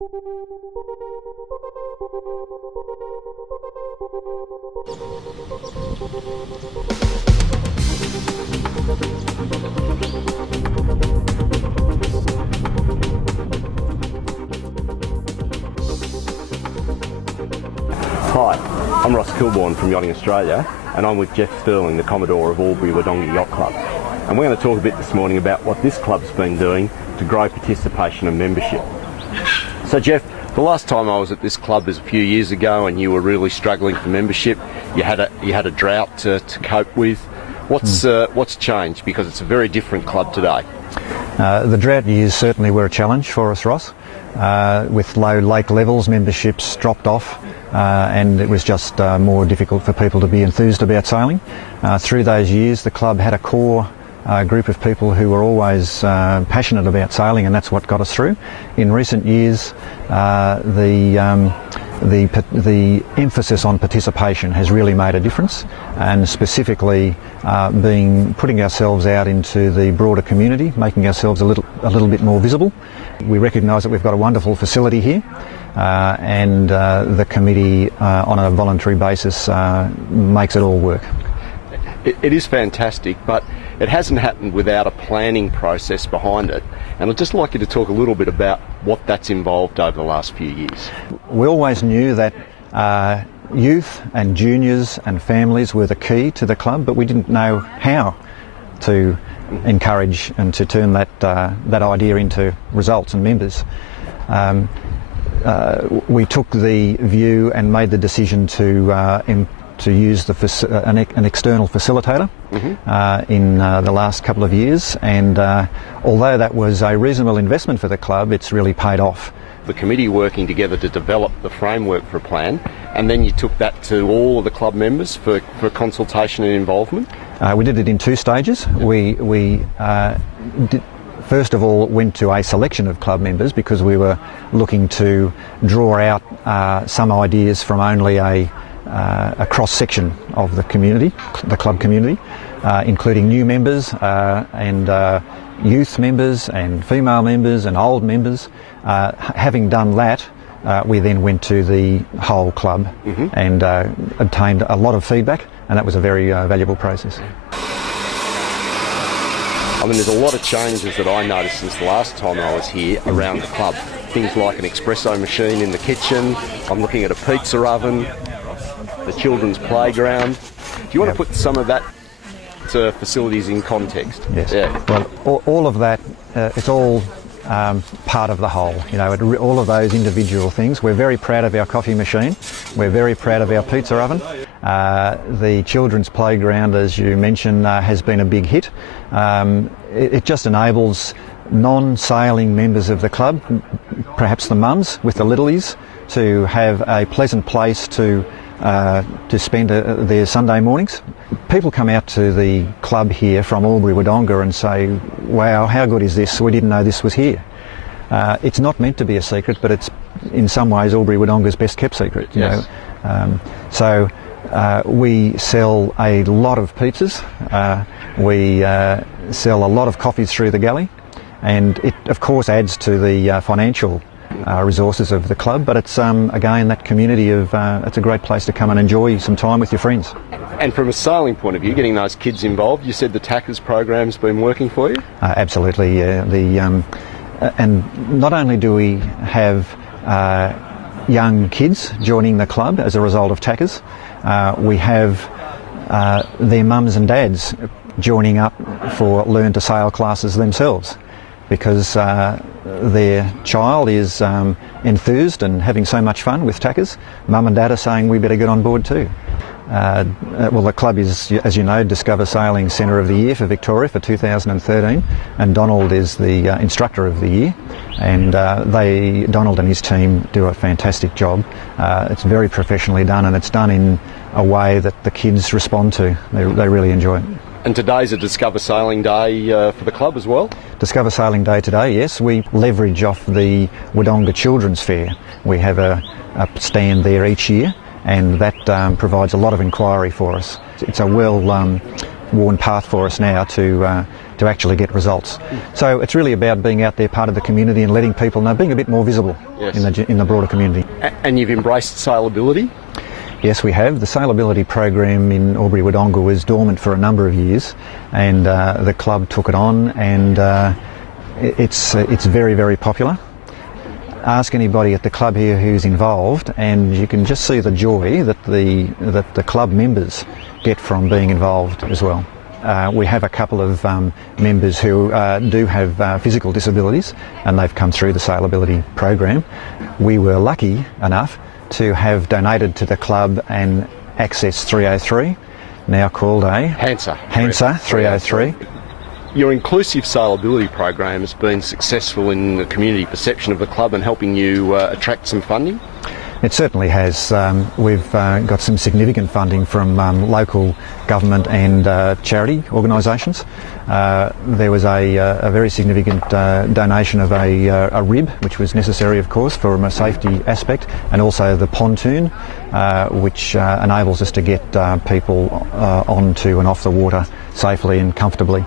Hi, I'm Ross Kilborn from Yachting Australia, and I'm with Jeff Sterling, the Commodore of Albury-Wodonga Yacht Club. And we're going to talk a bit this morning about what this club's been doing to grow participation and membership. So Jeff, the last time I was at this club was a few years ago, and you were really struggling for membership. You had a drought to cope with. What's changed? Because it's a very different club today. The drought years certainly were a challenge for us, Ross. With low lake levels, memberships dropped off, and it was just more difficult for people to be enthused about sailing. Through those years, the club had a core group of people who were always passionate about sailing, and that's what got us through. In recent years, the emphasis on participation has really made a difference, and specifically putting ourselves out into the broader community, making ourselves a little bit more visible. We recognise that we've got a wonderful facility here, and the committee on a voluntary basis makes it all work. It is fantastic, but it hasn't happened without a planning process behind it. And I'd just like you to talk a little bit about what that's involved over the last few years. We always knew that youth and juniors and families were the key to the club, but we didn't know how to encourage and to turn that idea into results and members. We took the view and made the decision to use an external facilitator in the last couple of years, and although that was a reasonable investment for the club, it's really paid off. The committee working together to develop the framework for a plan, and then you took that to all of the club members for consultation and involvement? We did it in two stages. We first of all went to a selection of club members because we were looking to draw out some ideas from only a cross-section of the community, the club community, including new members and youth members and female members and old members. Having done that, we then went to the whole club and obtained a lot of feedback, and that was a very valuable process. I mean, there's a lot of changes that I noticed since the last time I was here around the club. Things like an espresso machine in the kitchen, I'm looking at a pizza oven, the children's playground. Do you want to put some of that facilities in context? Yes. Yeah. Well, all of that, it's all part of the whole. You know, all of those individual things. We're very proud of our coffee machine. We're very proud of our pizza oven. The children's playground, as you mentioned, has been a big hit. It just enables non-sailing members of the club, perhaps the mums with the littlies, to have a pleasant place to spend their Sunday mornings. People come out to the club here from Albury-Wodonga and say, wow, how good is this? We didn't know this was here. It's not meant to be a secret, but it's in some ways Albury-Wodonga's best kept secret. You know? So we sell a lot of pizzas, we sell a lot of coffees through the galley, and it of course adds to the financial resources of the club, but it's again that community of it's a great place to come and enjoy some time with your friends. And from a sailing point of view, getting those kids involved, you said the TACA's program's been working for you? Absolutely, yeah. And not only do we have young kids joining the club as a result of TACA's, we have their mums and dads joining up for Learn to Sail classes themselves, because their child is enthused and having so much fun with TACA's. Mum and Dad are saying we better get on board too. Well, the club is, as you know, Discover Sailing Centre of the Year for Victoria for 2013, and Donald is the Instructor of the Year, and Donald and his team do a fantastic job. It's very professionally done, and it's done in a way that the kids respond to. They really enjoy it. And today's a Discover Sailing Day for the club as well? Discover Sailing Day today, yes. We leverage off the Wodonga Children's Fair. We have a stand there each year, and that provides a lot of inquiry for us. It's a well-worn path for us now to to actually get results. So it's really about being out there, part of the community, and letting people know, being a bit more visible in the broader community. And you've embraced sailability? Yes, we have. The sailability program in Albury-Wodonga was dormant for a number of years, and the club took it on, and it's very, very popular. Ask anybody at the club here who's involved, and you can just see the joy that the club members get from being involved as well. We have a couple of members who do have physical disabilities, and they've come through the sailability program. We were lucky enough to have donated to the club an Access 303, now called a Hansa 303. Your inclusive sailability program has been successful in the community perception of the club and helping you attract some funding? It certainly has. We've got some significant funding from local government and charity organisations. There was a very significant donation of a rib, which was necessary, of course, from a safety aspect, and also the pontoon, which enables us to get people onto and off the water safely and comfortably.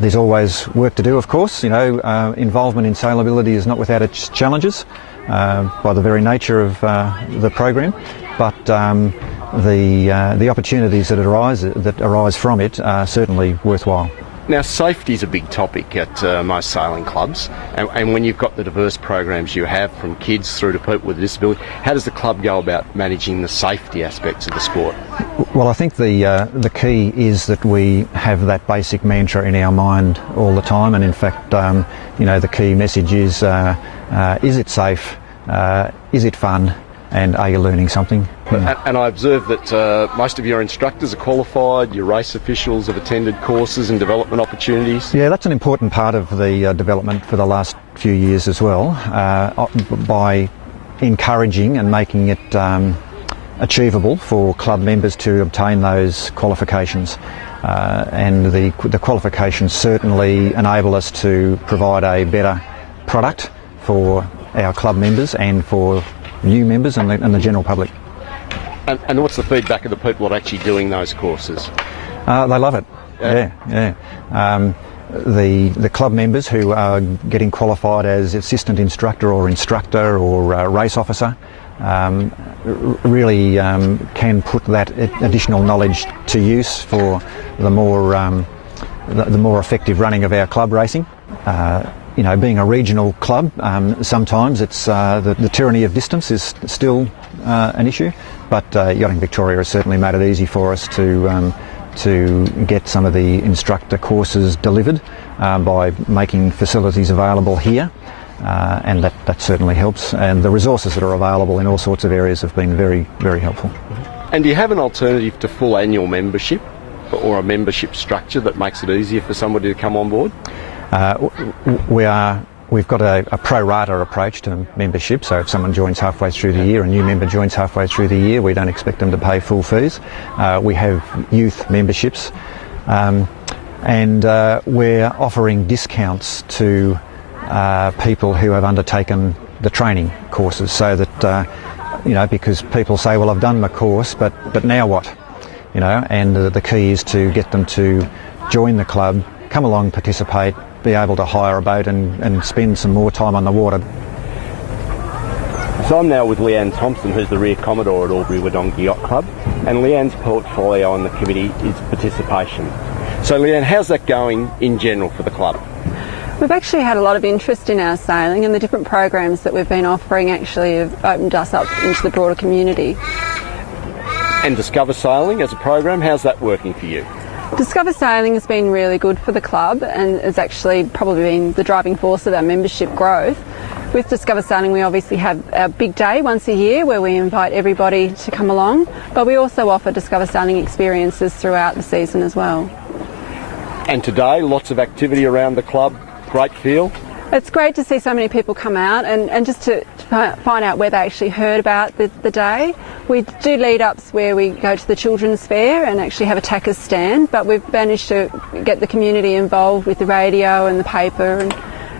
There's always work to do, of course. Involvement in sailability is not without its challenges by the very nature of the program, but the opportunities that arise from it are certainly worthwhile. Now, safety is a big topic at most sailing clubs, and when you've got the diverse programs you have, from kids through to people with a disability, how does the club go about managing the safety aspects of the sport? Well, I think the key is that we have that basic mantra in our mind all the time, and in fact, the key message is it safe, is it fun, and are you learning something? And I observe that most of your instructors are qualified, your race officials have attended courses and development opportunities. Yeah, that's an important part of the development for the last few years as well, by encouraging and making it achievable for club members to obtain those qualifications. And the qualifications certainly enable us to provide a better product for our club members and for new members and the general public. And what's the feedback of the people that are actually doing those courses? They love it. Yeah. The club members who are getting qualified as assistant instructor or race officer really can put that additional knowledge to use for the more effective running of our club racing. Being a regional club, sometimes it's the tyranny of distance is still an issue, but Yachting Victoria has certainly made it easy for us to get some of the instructor courses delivered by making facilities available here, and that certainly helps. And the resources that are available in all sorts of areas have been very, very helpful. And do you have an alternative to full annual membership, or a membership structure that makes it easier for somebody to come on board? We've got a pro rata approach to membership, so if someone joins halfway through the year, a new member joins halfway through the year, we don't expect them to pay full fees. We have youth memberships, and we're offering discounts to people who have undertaken the training courses, so that because people say, well, I've done my course, but now what? And the key is to get them to join the club, come along, participate, be able to hire a boat and spend some more time on the water. So I'm now with Leanne Thompson, who's the Rear Commodore at Albury-Wodonga Yacht Club, and Leanne's portfolio on the committee is participation. So Leanne, how's that going in general for the club? We've actually had a lot of interest in our sailing, and the different programs that we've been offering actually have opened us up into the broader community. And Discover Sailing as a program, how's that working for you? Discover Sailing has been really good for the club and has actually probably been the driving force of our membership growth. With Discover Sailing, we obviously have our big day once a year where we invite everybody to come along, but we also offer Discover Sailing experiences throughout the season as well. And today, lots of activity around the club, great feel. It's great to see so many people come out and just to find out where they actually heard about the day. We do lead-ups where we go to the children's fair and actually have a tackers stand, but we've managed to get the community involved with the radio and the paper, and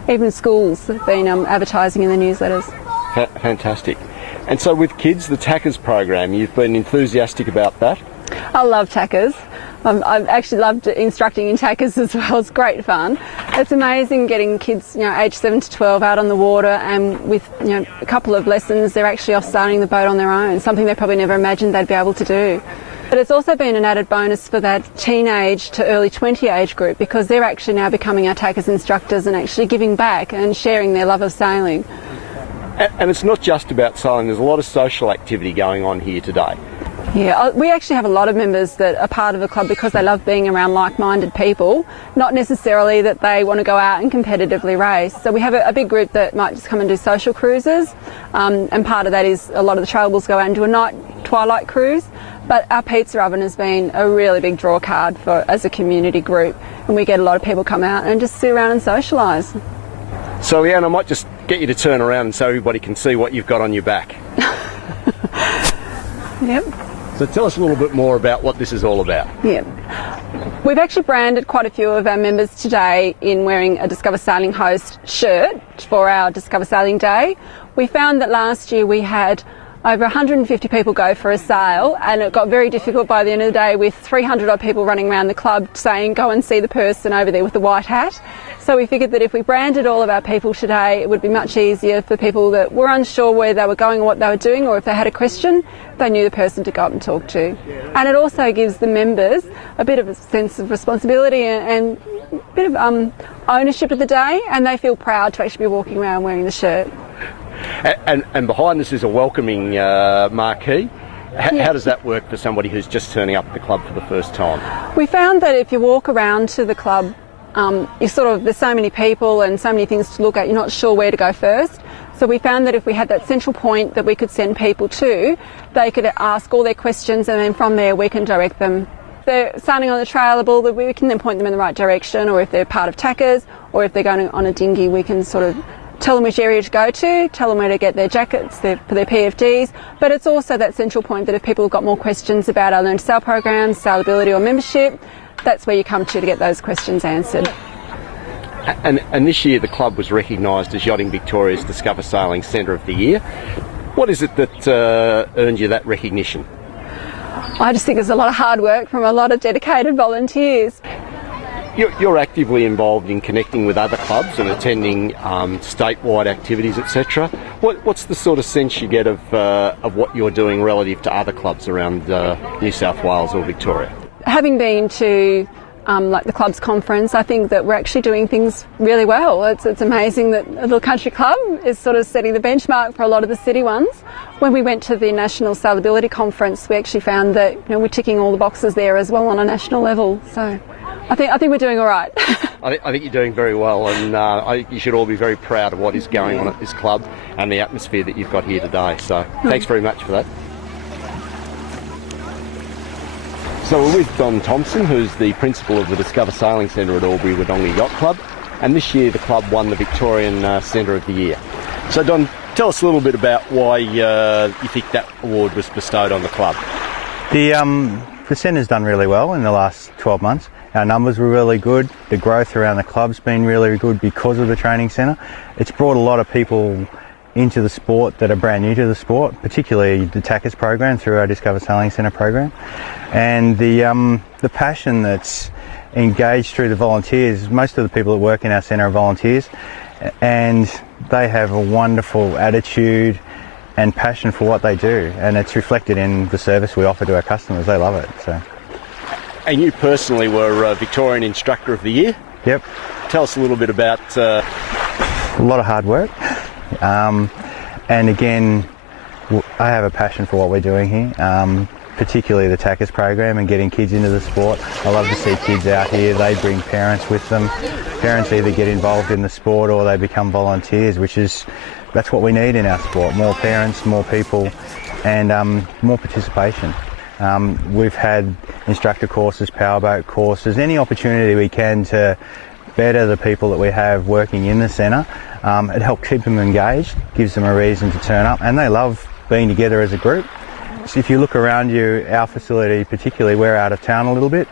even schools have been advertising in the newsletters. Fantastic. And so with kids, the tackers program, you've been enthusiastic about that? I love tackers. I've actually loved instructing in tackers as well. It's great fun. It's amazing getting kids, aged 7 to 12 out on the water, and with, a couple of lessons, they're actually off starting the boat on their own, something they probably never imagined they'd be able to do. But it's also been an added bonus for that teenage to early 20 age group, because they're actually now becoming our tackers instructors and actually giving back and sharing their love of sailing. And it's not just about sailing, there's a lot of social activity going on here today. Yeah, we actually have a lot of members that are part of the club because they love being around like-minded people, not necessarily that they want to go out and competitively race. So we have a big group that might just come and do social cruises, and part of that is a lot of the trailers go out and do a night twilight cruise. But our pizza oven has been a really big draw card for as a community group, and we get a lot of people come out and just sit around and socialise. So Leanne, I might just get you to turn around so everybody can see what you've got on your back. Yep. So tell us a little bit more about what this is all about. Yeah. We've actually branded quite a few of our members today in wearing a Discover Sailing Host shirt for our Discover Sailing Day. We found that last year we had over 150 people go for a sail, and it got very difficult by the end of the day with 300 odd people running around the club saying, go and see the person over there with the white hat. So we figured that if we branded all of our people today, it would be much easier for people that were unsure where they were going or what they were doing, or if they had a question, they knew the person to go up and talk to. And it also gives the members a bit of a sense of responsibility and a bit of ownership of the day, and they feel proud to actually be walking around wearing the shirt. And behind us is a welcoming marquee. How does that work for somebody who's just turning up at the club for the first time? We found that if you walk around to the club, there's so many people and so many things to look at, you're not sure where to go first. So we found that if we had that central point that we could send people to, they could ask all their questions, and then from there we can direct them. If they're sailing on the trailable, we can then point them in the right direction, or if they're part of tackers, or if they're going on a dinghy, we can sort of tell them which area to go to, tell them where to get their jackets for their PFDs. But it's also that central point that if people have got more questions about our Learn to Sail programs, sailability or membership, that's where you come to get those questions answered. And this year the club was recognised as Yachting Victoria's Discover Sailing Centre of the Year. What is it that earned you that recognition? I just think there's a lot of hard work from a lot of dedicated volunteers. You're actively involved in connecting with other clubs and attending statewide activities, etc. What's the sort of sense you get of what you're doing relative to other clubs around New South Wales or Victoria? Having been to the club's conference, I think that we're actually doing things really well. It's amazing that a little country club is sort of setting the benchmark for a lot of the city ones. When we went to the National Sailability Conference, we actually found that we're ticking all the boxes there as well on a national level. So I think we're doing all right. I think you're doing very well, and I think you should all be very proud of what is going on at this club and the atmosphere that you've got here today. So thanks very much for that. So we're with Don Thompson, who's the principal of the Discover Sailing Centre at Albury-Wodonga Yacht Club, and this year the club won the Victorian Centre of the Year. So Don, tell us a little bit about why you think that award was bestowed on the club. The centre's done really well in the last 12 months. Our numbers were really good. The growth around the club's been really good because of the training centre. It's brought a lot of people into the sport that are brand new to the sport, particularly the tackers program through our Discover Sailing Centre program. And the passion that's engaged through the volunteers, most of the people that work in our centre are volunteers, and they have a wonderful attitude and passion for what they do, and it's reflected in the service we offer to our customers. They love it. So. And you personally were Victorian Instructor of the Year? Yep. Tell us a little bit about... A lot of hard work. And again, I have a passion for what we're doing here, particularly the tackers program and getting kids into the sport. I love to see kids out here. They bring parents with them. Parents either get involved in the sport or they become volunteers, that's what we need in our sport. More parents, more people, and more participation. We've had instructor courses, powerboat courses, any opportunity we can to better the people that we have working in the centre. It helps keep them engaged, gives them a reason to turn up, and they love being together as a group. So if you look around you, our facility particularly, we're out of town a little bit,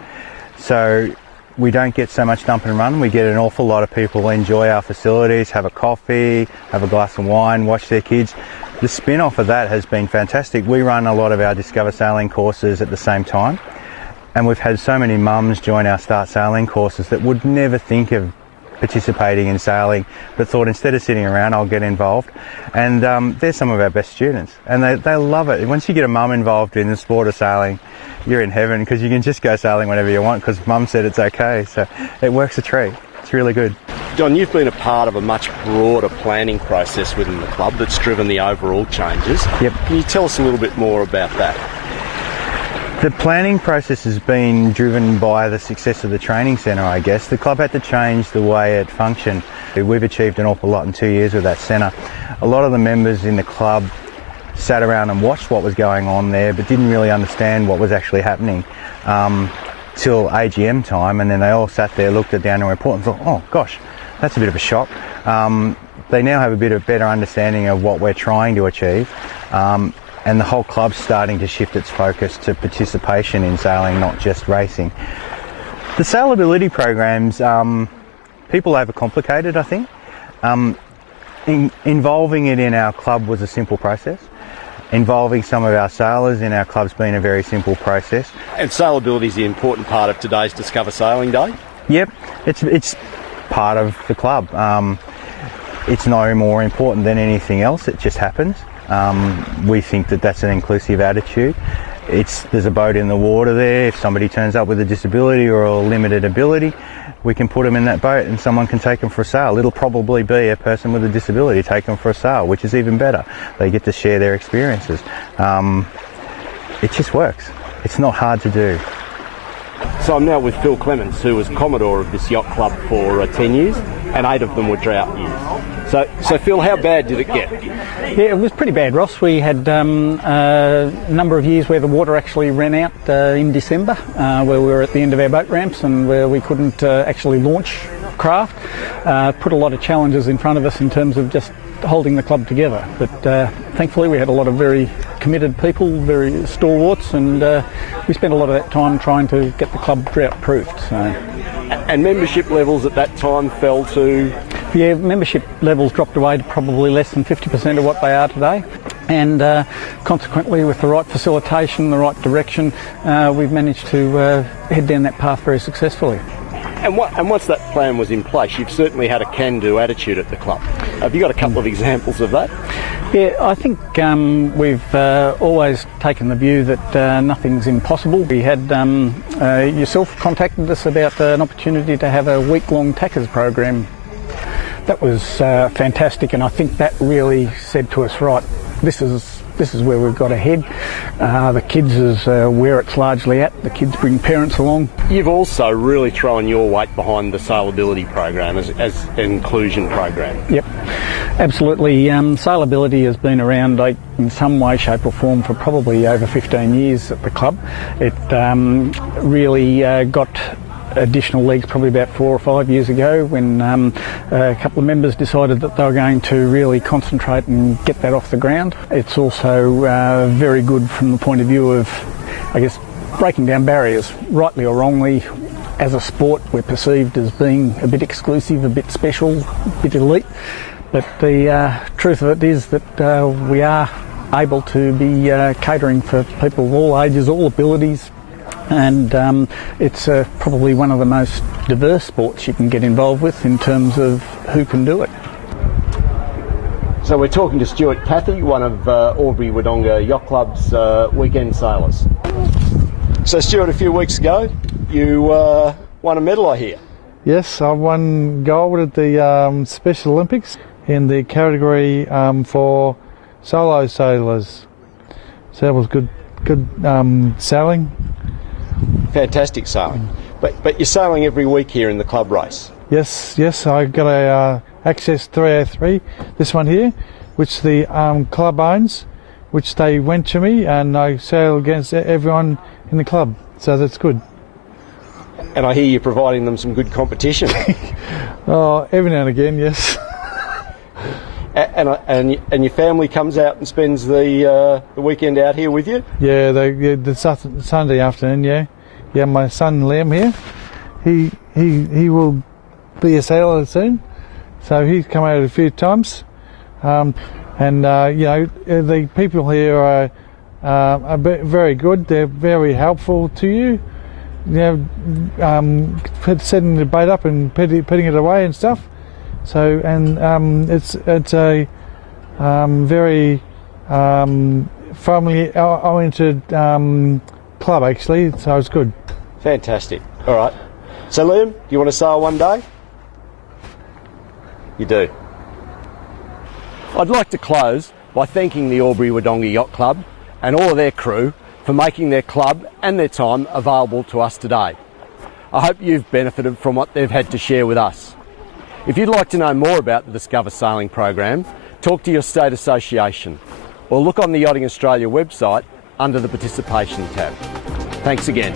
so we don't get so much dump and run. We get an awful lot of people enjoy our facilities, have a coffee, have a glass of wine, watch their kids. The spin-off of that has been fantastic. We run a lot of our Discover Sailing courses at the same time, And we've had so many mums join our Start Sailing courses that would never think of participating in sailing, but thought instead of sitting around, I'll get involved. And they're some of our best students, and they love it. Once you get a mum involved in the sport of sailing, you're in heaven, because you can just go sailing whenever you want because mum said it's okay. So it works a treat. It's really good. John, you've been a part of a much broader planning process within the club that's driven the overall changes. Yep. Can you tell us a little bit more about that? The planning process has been driven by the success of the training centre, I guess. The club had to change the way it functioned. We've achieved an awful lot in 2 years with that centre. A lot of the members in the club sat around and watched what was going on there, but didn't really understand what was actually happening till AGM time, and then they all sat there, looked at the annual report and thought, oh gosh, that's a bit of a shock. They now have a bit of better understanding of what we're trying to achieve. And the whole club's starting to shift its focus to participation in sailing, not just racing. The sailability programs, people overcomplicate it, I think. Involving it in our club was a simple process. Involving some of our sailors in our club's been a very simple process. And sailability is the important part of today's Discover Sailing Day? Yep, it's part of the club. It's no more important than anything else, it just happens. We think that that's an inclusive attitude. There's a boat in the water there. If somebody turns up with a disability or a limited ability, we can put them in that boat and someone can take them for a sail. It'll probably be a person with a disability take them for a sail, which is even better. They get to share their experiences. It just works. It's not hard to do. So I'm now with Phil Clements, who was Commodore of this yacht club for 10 years, and 8 of them were drought years. So Phil, how bad did it get? Yeah, it was pretty bad, Ross. We had a number of years where the water actually ran out in December, where we were at the end of our boat ramps and where we couldn't actually launch craft. Put a lot of challenges in front of us in terms of just holding the club together. But thankfully we had a lot of very committed people, very stalwarts, and we spent a lot of that time trying to get the club drought-proofed. So. And membership levels at that time fell to? Yeah, membership levels dropped away to probably less than 50% of what they are today. And consequently, with the right facilitation, the right direction, we've managed to head down that path very successfully. And once that plan was in place, you've certainly had a can-do attitude at the club. Have you got a couple of examples of that? Yeah, I think we've always taken the view that nothing's impossible. We had yourself contacted us about an opportunity to have a week-long tackers program. That was fantastic, and I think that really said to us, right, this is where we've got to head. The kids is where it's largely at. The kids bring parents along. You've also really thrown your weight behind the sailability program as an inclusion program. Yep, absolutely. Sailability has been around in some way, shape or form for probably over 15 years at the club. It really got additional legs probably about 4 or 5 years ago when a couple of members decided that they were going to really concentrate and get that off the ground. It's also very good from the point of view of, I guess, breaking down barriers. Rightly or wrongly, as a sport we're perceived as being a bit exclusive, a bit special, a bit elite, but the truth of it is that we are able to be catering for people of all ages, all abilities, and it's probably one of the most diverse sports you can get involved with in terms of who can do it. So we're talking to Stuart Cathie, one of Albury-Wodonga Yacht Club's weekend sailors. So Stuart, a few weeks ago you won a medal, I hear. Yes, I won gold at the Special Olympics in the category for solo sailors. So that was good sailing. Fantastic sailing. But you're sailing every week here in the club race? Yes, I got a Access 303, this one here, which the club owns, which they went to me, and I sail against everyone in the club, so that's good. And I hear you're providing them some good competition. Oh, every now and again, yes. And your family comes out and spends the weekend out here with you? Yeah, the Sunday afternoon. Yeah. My son Liam here, he will be a sailor soon, so he's come out a few times. And the people here are very good. They're very helpful to you. setting the bait up and putting it away and stuff. So, and it's a very family-oriented club actually, so it's good. Fantastic. All right. So Liam, do you want to sail one day? You do. I'd like to close by thanking the Albury-Wodonga Yacht Club and all of their crew for making their club and their time available to us today. I hope you've benefited from what they've had to share with us. If you'd like to know more about the Discover Sailing program, talk to your state association or look on the Yachting Australia website under the Participation tab. Thanks again.